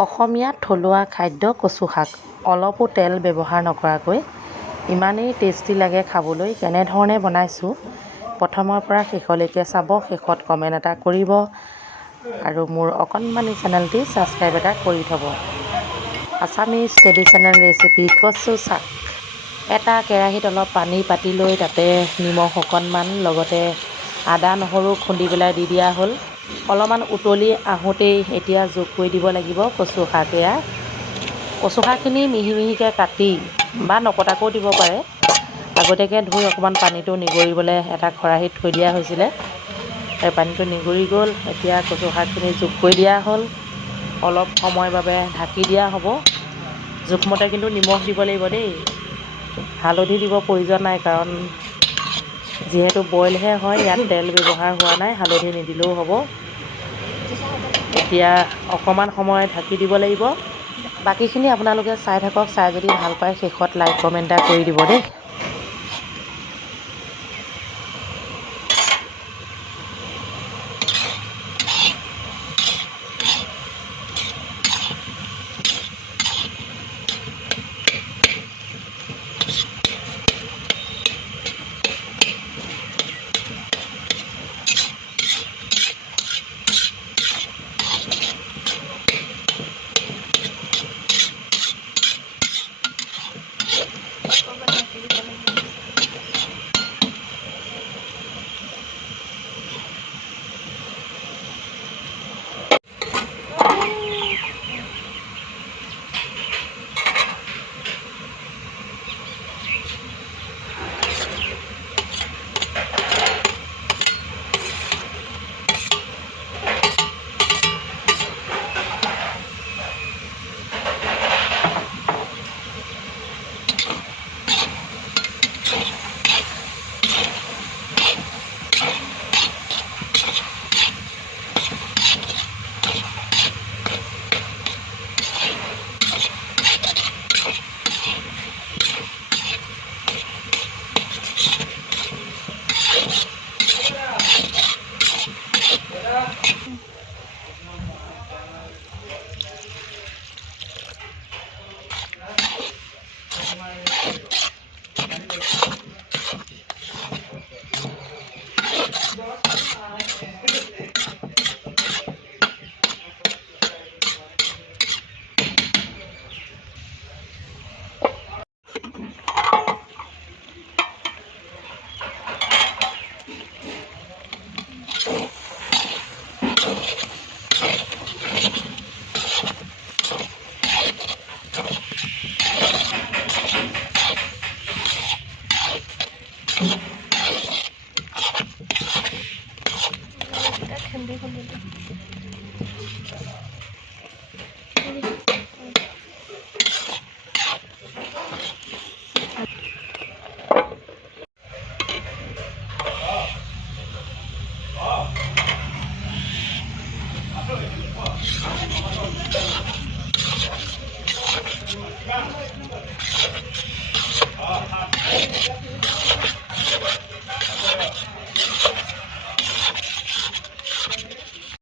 অসমীয়া থলুৱা খাদ্য কচু শাক অলপো তেল ব্যৱহাৰ নকৰাকৈ ইমানেই টেষ্টি লাগে খাবলৈ। কেনেধৰণে বনাইছোঁ প্ৰথমৰ পৰা শেষলৈকে চাব, শেষত কমেণ্ট এটা কৰিব আৰু মোৰ অকণমানি চেনেলটি ছাবস্ক্ৰাইব এটা কৰি থ'ব। আছামিজ ট্ৰেডিশ্যনেল ৰেচিপি কচু শাক। এটা কেৰাহীত অলপ পানী পাতি লৈ তাতে নিমখ অকণমান লগতে আদা নহৰু খুন্দি পেলাই দি দিয়া হ'ল। অলপমান উতলি আহোঁতেই এতিয়া যোগ কৰি দিব লাগিব কচু শাক। এয়া কচু শাকখিনি মিহি মিহিকৈ কাটি বা নকটাকৈও দিব পাৰে। আগতীয়াকৈ ধুই অকণমান পানীটো নিগৰিবলৈ এটা খৰাহীত থৈ দিয়া হৈছিলে। এই পানীটো নিগৰি গ'ল। এতিয়া কচু শাকখিনি যোগ কৰি দিয়া হ'ল। অলপ সময়ৰ বাবে ঢাকি দিয়া হ'ব। জোখমতে কিন্তু নিমখ দিব লাগিব দেই। হালধি দিব প্ৰয়োজন নাই, কাৰণ যিহেতু বইলহে হয়, ইয়াত তেল ব্যৱহাৰ হোৱা নাই। হালধি নিদিলেও হ'ব। এতিয়া অকণমান সময় ঢাকি দিব লাগিব। বাকীখিনি আপোনালোকে চাই থাকক, চাই যদি ভাল পায় শেষত লাইক কমেণ্ট এটা কৰি দিব দেই।